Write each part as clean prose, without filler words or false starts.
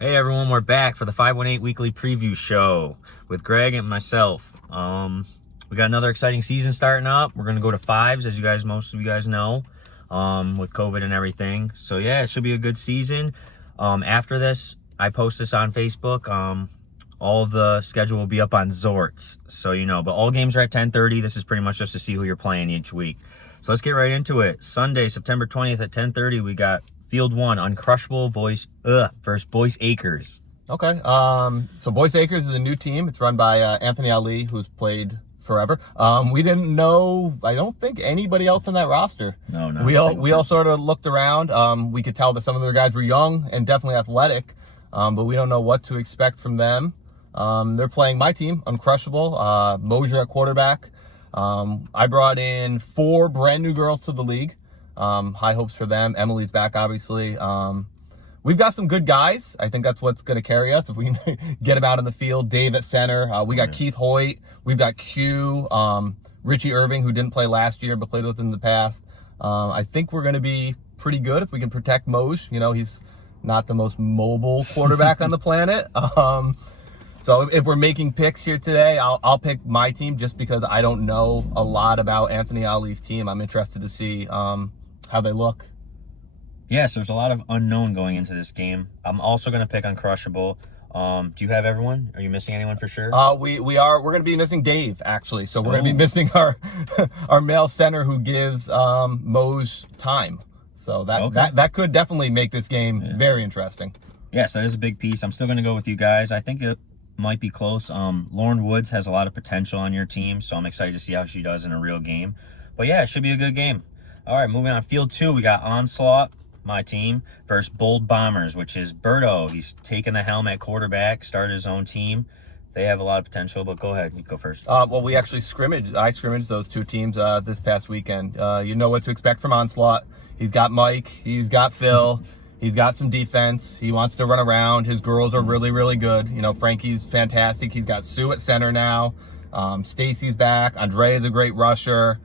Hey everyone, we're back for the 518 weekly preview show with Greg and myself. We got another exciting season starting up. We're gonna go to fives, as most of you guys know, with COVID and everything. So yeah, it should be a good season. After this, I post this on Facebook. All of the schedule will be up on Zorts, so you know. But all games are at 10:30. This is pretty much just to see who you're playing each week. So let's get right into it. Sunday, September 20th at 10:30, we got Field 1, Uncrushable versus Boyce Acres. Okay. So Boyce Acres is a new team. It's run by Anthony Ali, who's played forever. We didn't know, I don't think, anybody else on that roster. No. We all sort of looked around. We could tell that some of the guys were young and definitely athletic, but we don't know what to expect from them. They're playing my team, Uncrushable, Mosier at quarterback. I brought in 4 brand new girls to the league. High hopes for them. Emily's back, obviously. We've got some good guys. I think that's what's going to carry us if we can get them out in the field. Dave at center. We got Keith Hoyt. We've got Q. Richie Irving, who didn't play last year but played with him in the past. I think we're going to be pretty good if we can protect Moj. You know, he's not the most mobile quarterback on the planet. So if we're making picks here today, I'll pick my team just because I don't know a lot about Anthony Ali's team. I'm interested to see how they look. Yes, there's a lot of unknown going into this game. I'm also going to pick Uncrushable. Do you have everyone? Are you missing anyone for sure? We're going to be missing Dave, actually. So we're going to be missing our our male center who gives Moj time. So that could definitely make this game very interesting. Yes, that is a big piece. I'm still going to go with you guys. I think it might be close. Lauren Woods has a lot of potential on your team, so I'm excited to see how she does in a real game. But yeah, it should be a good game. All right, moving on. Field 2, we got Onslaught, my team, versus Bold Bombers, which is Berto. He's taken the helm at quarterback, started his own team. They have a lot of potential, but go ahead. You go first. Well, we actually scrimmaged. I scrimmaged those 2 teams this past weekend. You know what to expect from Onslaught. He's got Mike. He's got Phil. He's got some defense. He wants to run around. His girls are really, really good. You know, Frankie's fantastic. He's got Sue at center now. Stacy's back. Andrea's a great rusher.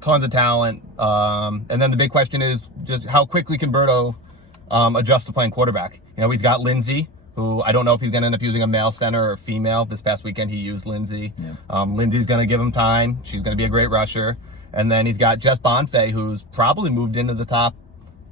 Tons of talent. And then the big question is just how quickly can Berto adjust to playing quarterback? You know, he's got Lindsay, who I don't know if he's going to end up using a male center or female. This past weekend, he used Lindsay. Yeah. Lindsay's going to give him time. She's going to be a great rusher. And then he's got Jess Bonfay, who's probably moved into the top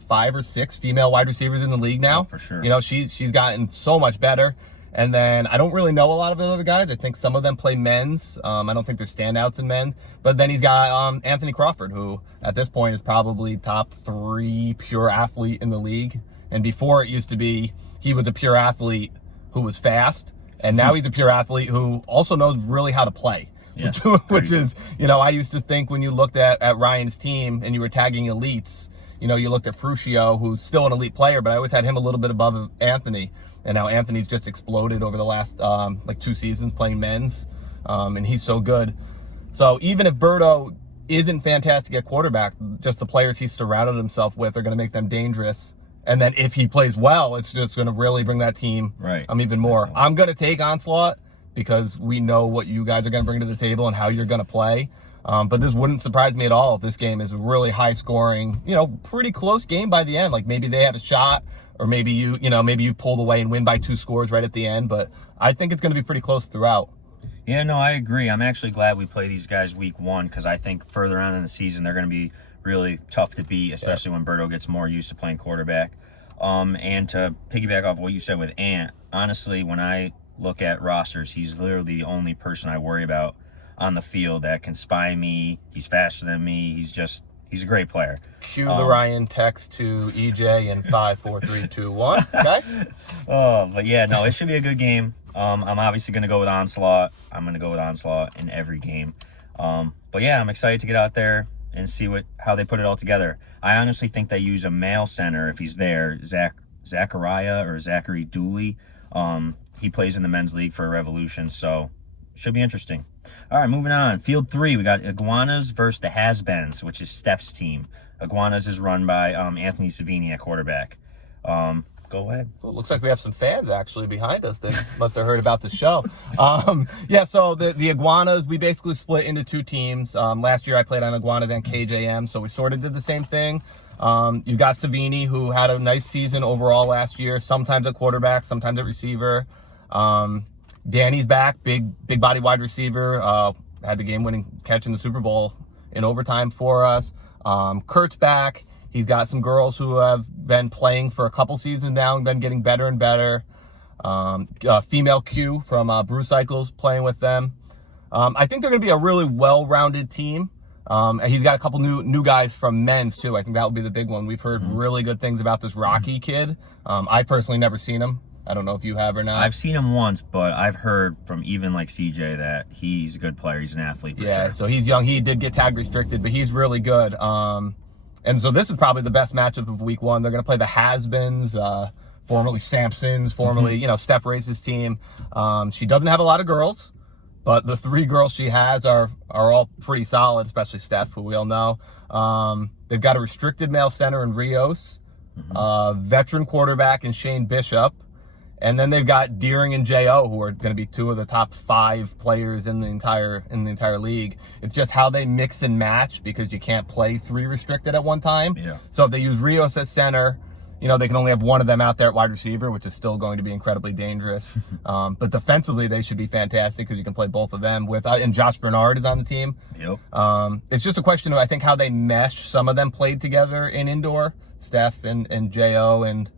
5 or 6 female wide receivers in the league now. Oh, for sure. You know, she's gotten so much better. And then I don't really know a lot of the other guys. I think some of them play men's. I don't think they're standouts in men's. But then he's got Anthony Crawford, who at this point is probably top 3 pure athlete in the league. And before it used to be he was a pure athlete who was fast. And now he's a pure athlete who also knows really how to play. Yeah, which is, you know, I used to think when you looked at Ryan's team and you were tagging elites, you know, you looked at Fruscio, who's still an elite player, but I always had him a little bit above Anthony. And now Anthony's just exploded over the last, 2 seasons playing men's. And he's so good. So even if Berto isn't fantastic at quarterback, just the players he's surrounded himself with are going to make them dangerous. And then if he plays well, it's just going to really bring that team even more. Excellent. I'm going to take Onslaught because we know what you guys are going to bring to the table and how you're going to play. But this wouldn't surprise me at all if this game is a really high scoring, you know, pretty close game by the end. Like maybe they have a shot or maybe you pulled away and win by 2 scores right at the end. But I think it's going to be pretty close throughout. Yeah, no, I agree. I'm actually glad we play these guys week 1 because I think further on in the season they're going to be really tough to beat, especially when Berto gets more used to playing quarterback. And to piggyback off what you said with Ant, honestly, when I look at rosters, he's literally the only person I worry about on the field that can spy me. He's faster than me. He's a great player. Cue the Ryan text to EJ in 5, 4, 3, 2, 1. Okay. But yeah, no, it should be a good game. I'm obviously going to go with Onslaught. I'm going to go with Onslaught in every game. But yeah, I'm excited to get out there and see how they put it all together. I honestly think they use a male center if he's there, Zachary Dooley. He plays in the men's league for Revolution, so should be interesting. All right, moving on. Field 3, we got Iguanas versus the Has-Beens, which is Steph's team. Iguanas is run by Anthony Savini at quarterback. Go ahead. Well, it looks like we have some fans actually behind us that must have heard about the show. So the Iguanas, we basically split into 2 teams. Last year I played on Iguanas and KJM, so we sort of did the same thing. You got Savini, who had a nice season overall last year, sometimes at quarterback, sometimes at receiver. Danny's back, big body wide receiver, had the game-winning catch in the Super Bowl in overtime for us. Kurt's back. He's got some girls who have been playing for a couple seasons now and been getting better and better. Female Q from Brew Cycles playing with them. I think they're going to be a really well-rounded team. And he's got a couple new guys from men's too. I think that will be the big one. We've heard really good things about this Rocky kid. I personally never seen him. I don't know if you have or not. I've seen him once, but I've heard from even like CJ that he's a good player. He's an athlete for sure. So he's young. He did get tag restricted, but he's really good. And so this is probably the best matchup of week one. They're going to play the Has-Beens, formerly Sampsons, formerly, Steph Race's team. She doesn't have a lot of girls, but the 3 girls she has are all pretty solid, especially Steph, who we all know. They've got a restricted male center in Rios, veteran quarterback in Shane Bishop. And then they've got Deering and J.O., who are going to be 2 of the top 5 players in the entire league. It's just how they mix and match, because you can't play 3 restricted at one time. Yeah. So if they use Rios at center, they can only have one of them out there at wide receiver, which is still going to be incredibly dangerous. But defensively, they should be fantastic because you can play both of them and Josh Bernard is on the team. Yep. It's just a question of, I think, how they mesh. Some of them played together in indoor, Steph and J.O. and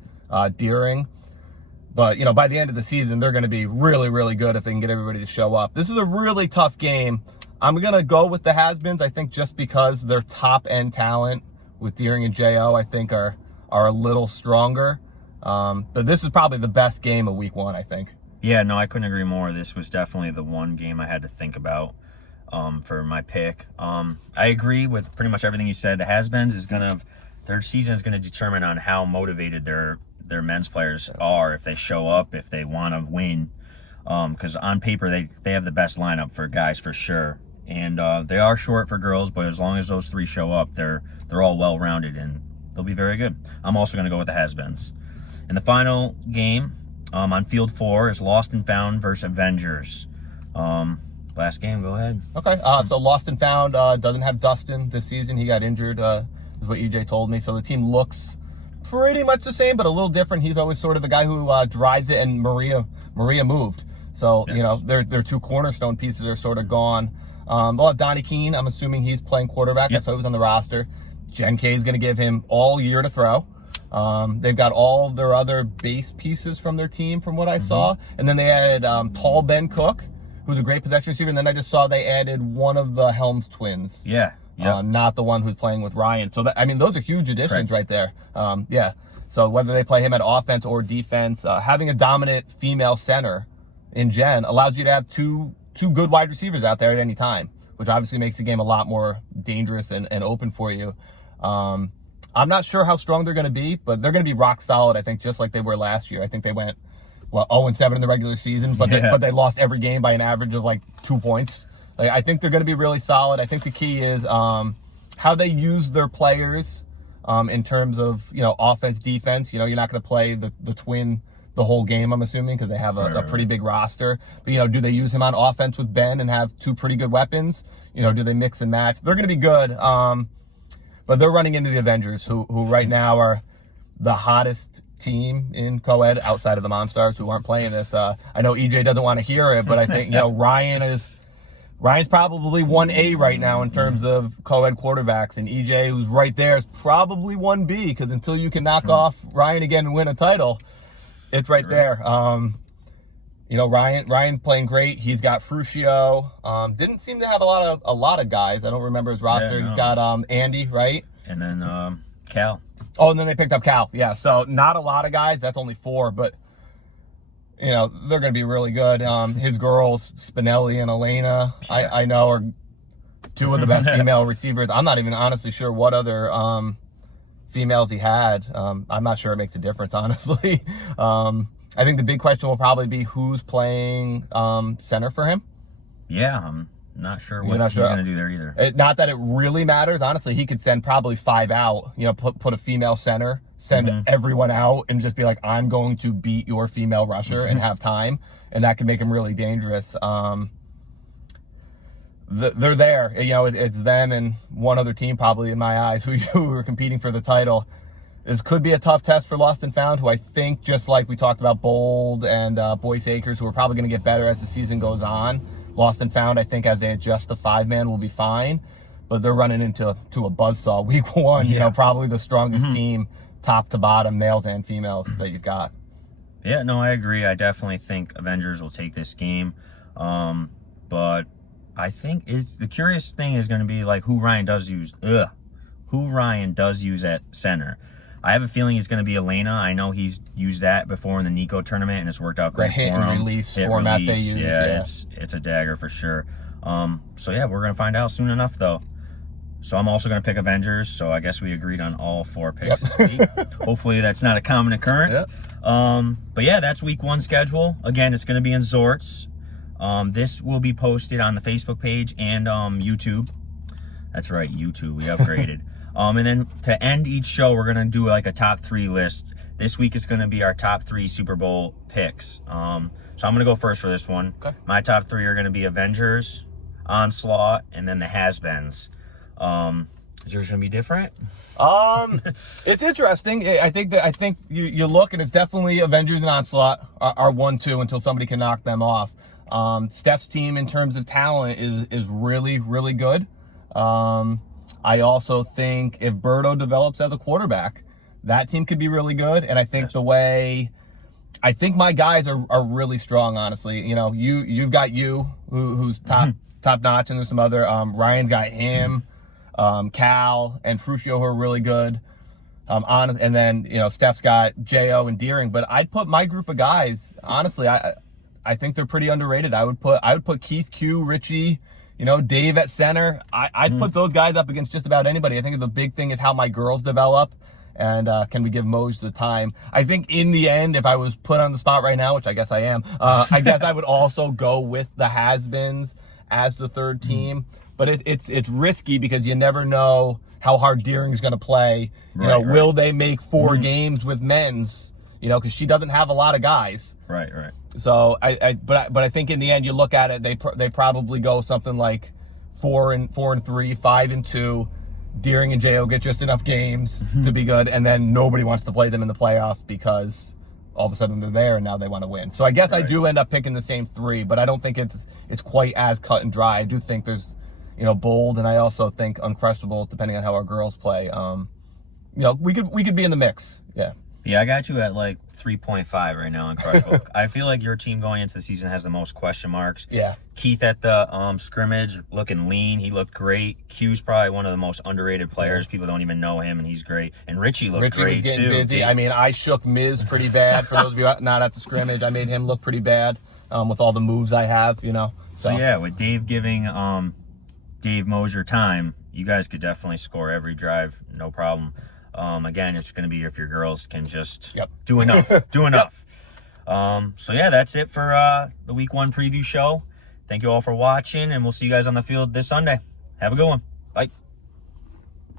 Deering. But, by the end of the season, they're going to be really, really good if they can get everybody to show up. This is a really tough game. I'm going to go with the Has-Beens, I think, just because their top-end talent with Deering and J.O., I think, are a little stronger. But this is probably the best game of week one, I think. Yeah, no, I couldn't agree more. This was definitely the one game I had to think about for my pick. I agree with pretty much everything you said. The Has-Beens their season is going to determine on how motivated their men's players are, if they show up, if they want to win. Because on paper, they have the best lineup for guys for sure. And they are short for girls, but as long as those 3 show up, they're all well-rounded and they'll be very good. I'm also going to go with the Has-Beens. And the final game on Field 4 is Lost and Found versus Avengers. Last game, go ahead. Okay, so Lost and Found doesn't have Dustin this season. He got injured, is what EJ told me. So the team looks pretty much the same, but a little different. He's always sort of the guy who drives it, and Maria moved. So, yes. Their 2 cornerstone pieces are sort of gone. They'll have Donnie Keene. I'm assuming he's playing quarterback. Yep. So he was on the roster. Jen K is going to give him all year to throw. They've got all their other base pieces from their team, from what I saw. And then they added tall Ben Cook, who's a great possession receiver. And then I just saw they added one of the Helms twins. Yeah. Yep. Not the one who's playing with Ryan. So those are huge additions right there. So whether they play him at offense or defense, having a dominant female center in Jen allows you to have two good wide receivers out there at any time, which obviously makes the game a lot more dangerous and open for you. I'm not sure how strong they're going to be, but they're going to be rock solid, I think, just like they were last year. I think they went 0-7 in the regular season, but they lost every game by an average of like 2 points. I think they're going to be really solid. I think the key is how they use their players in terms of, offense, defense. You're not going to play the twin the whole game, I'm assuming, because they have a pretty big roster. But, do they use him on offense with Ben and have 2 pretty good weapons? Do they mix and match? They're going to be good. But they're running into the Avengers, who right now are the hottest team in co-ed outside of the Monstars, who aren't playing this. I know EJ doesn't want to hear it, but I think, Ryan's probably 1A right now in terms of co-ed quarterbacks, and EJ, who's right there, is probably 1B, because until you can knock off Ryan again and win a title, it's right there. Ryan playing great. He's got Fruscio. Didn't seem to have a lot of guys. I don't remember his roster. He's got Andy, right? And then Cal. Oh, and then they picked up Cal. Yeah, so not a lot of guys. That's only 4, but they're going to be really good. His girls, Spinelli and Elena, I know are 2 of the best female receivers. I'm not even honestly sure what other females he had. I'm not sure it makes a difference, honestly. I think the big question will probably be who's playing center for him. Yeah, I'm not sure what he's going to do there either. Not that it really matters. Honestly, he could send probably 5 out, put a female center, send everyone out, and just be like, I'm going to beat your female rusher and have time. And that could make him really dangerous. they're there. You know, it's them and one other team probably in my eyes who are competing for the title. This could be a tough test for Lost and Found, who I think, just like we talked about Bold and Boyce Acres, who are probably going to get better as the season goes on. Lost and Found, I think, as they adjust to 5-man, will be fine. But they're running into a buzzsaw week one. You know, probably the strongest team, top to bottom, males and females, that you've got. Yeah, no, I agree. I definitely think Avengers will take this game. But I think the curious thing is going to be like who Ryan does use at center. I have a feeling it's going to be Elena. I know he's used that before in the Nico tournament, and it's worked out great for him. The hit and release format they use. Yeah, it's a dagger for sure. So yeah, we're going to find out soon enough, though. So I'm also going to pick Avengers, so I guess we agreed on all 4 picks this week. Hopefully that's not a common occurrence. But yeah, that's week 1 schedule. Again, it's going to be in Zorts. This will be posted on the Facebook page and YouTube. That's right, YouTube. We upgraded. And then to end each show, we're going to do like a top 3 list. This week is going to be our top 3 Super Bowl picks. So I'm going to go first for this one. Okay. My top 3 are going to be Avengers, Onslaught, and then the Has-Beens. Is yours going to be different? It's interesting. I think you look, and it's definitely Avengers and Onslaught are 1-2 until somebody can knock them off. Steph's team in terms of talent is really, really good. I also think if Berto develops as a quarterback, that team could be really good. And I think I think my guys are really strong, honestly. You know, you've got who's top notch, and there's some other, Ryan's got him, Cal and Fruscio, who are really good. And then, you know, Steph's got J.O. and Deering, but I'd put my group of guys, honestly, I think they're pretty underrated. I would put Keith, Q, Richie, you know, Dave at center. I'd put those guys up against just about anybody. I think the big thing is how my girls develop, and can we give Moj the time. I think in the end, if I was put on the spot right now, which I guess I am, I guess I would also go with the Has-Beens as the third team. But it's risky because you never know how hard Deering's going to play. Will they make 4 games with men's? You know, because she doesn't have a lot of guys. Right. So but I think in the end you look at it, they probably go something like 4-3, 5-2. Deering and Jo get just enough games to be good, and then nobody wants to play them in the playoffs because all of a sudden they're there and now they want to win. So I guess I do end up picking the same 3, but I don't think it's quite as cut and dry. I do think there's, you know, Bold, and I also think Uncrushable, depending on how our girls play. You know, we could be in the mix. Yeah, I got you at like 3.5 right now on Crushable. I feel like your team going into the season has the most question marks. Yeah. Keith at the scrimmage looking lean. He looked great. Q's probably one of the most underrated players. People don't even know him, and he's great. And Richie looked great was getting too. Busy. I mean, I shook Miz pretty bad. For those of you not at the scrimmage, I made him look pretty bad with all the moves I have, you know. So yeah, with Dave giving Dave Mosier time, you guys could definitely score every drive, no problem. Again, it's going to be if your girls can just do enough. So yeah, that's it for the week 1 preview show. Thank you all for watching, and we'll see you guys on the field this Sunday. Have a good one.